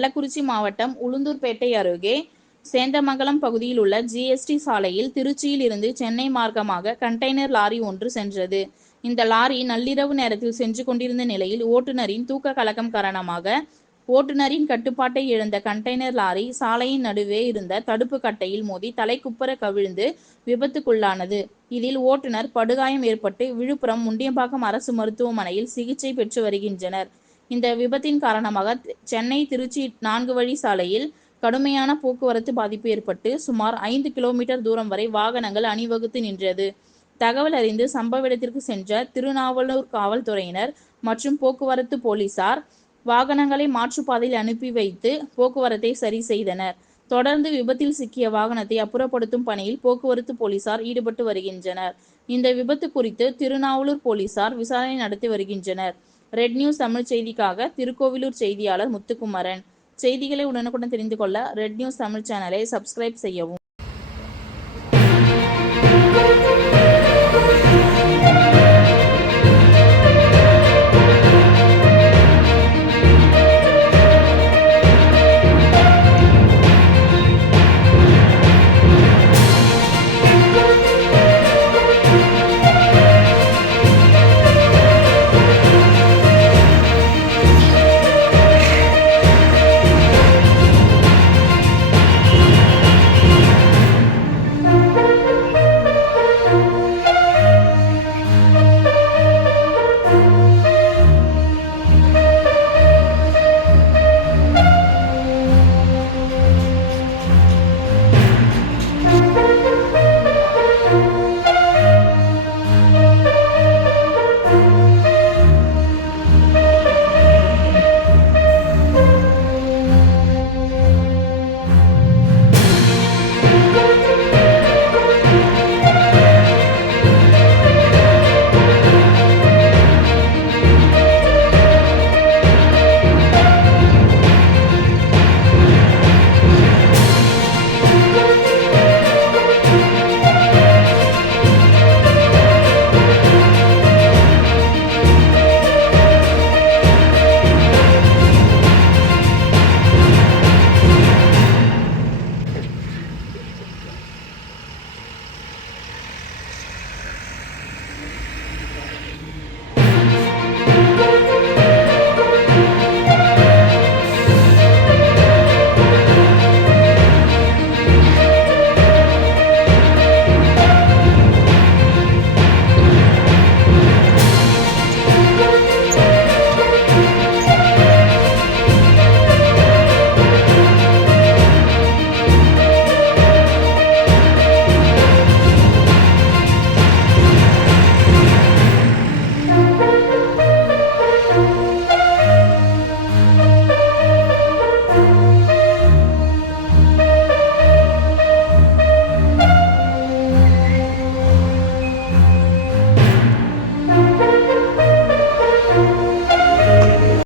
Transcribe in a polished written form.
கள்ளக்குறிச்சி மாவட்டம் உளுந்தூர்பேட்டை அருகே சேந்தமங்கலம் பகுதியில் உள்ள ஜிஎஸ்டி சாலையில் திருச்சியில் இருந்து சென்னை மார்க்கமாக கண்டெய்னர் லாரி ஒன்று சென்றது. இந்த லாரி நள்ளிரவு நேரத்தில் சென்று கொண்டிருந்த நிலையில் ஓட்டுநரின் தூக்க கலக்கம் காரணமாக ஓட்டுநரின் கட்டுப்பாட்டை இழந்த கண்டெய்னர் லாரி சாலையின் நடுவே இருந்த தடுப்பு கட்டையில் மோதி தலைக்குப்புற கவிழ்ந்து விபத்துக்குள்ளானது. இதில் ஓட்டுநர் படுகாயம் ஏற்பட்டு விழுப்புரம் முண்டியம்பாக்கம் அரசு மருத்துவமனையில் சிகிச்சை பெற்று வருகின்றனர். இந்த விபத்தின் காரணமாக சென்னை திருச்சி 4 வழி சாலையில் கடுமையான போக்குவரத்து பாதிப்பு ஏற்பட்டு சுமார் 5 கிலோமீட்டர் தூரம் வரை வாகனங்கள் அணிவகுத்து நின்றது. தகவல் அறிந்து சம்பவ இடத்திற்கு சென்ற திருநாவலூர் காவல்துறையினர் மற்றும் போக்குவரத்து போலீசார் வாகனங்களை மாற்றுப்பாதையில் அனுப்பி வைத்து போக்குவரத்தை சரி செய்தனர். தொடர்ந்து விபத்தில் சிக்கிய வாகனத்தை அப்புறப்படுத்தும் பணியில் போக்குவரத்து போலீசார் ஈடுபட்டு வருகின்றனர். இந்த விபத்து குறித்து திருநாவலூர் போலீசார் விசாரணை நடத்தி வருகின்றனர். ரெட் நியூஸ் தமிழ் செய்திக்காக திருக்கோவிலூர் செய்தியாளர் முத்துக்குமரன். செய்திகளை உடனுக்குடன் தெரிந்து கொள்ள ரெட் நியூஸ் தமிழ் சேனலை சப்ஸ்கிரைப் செய்யவும்.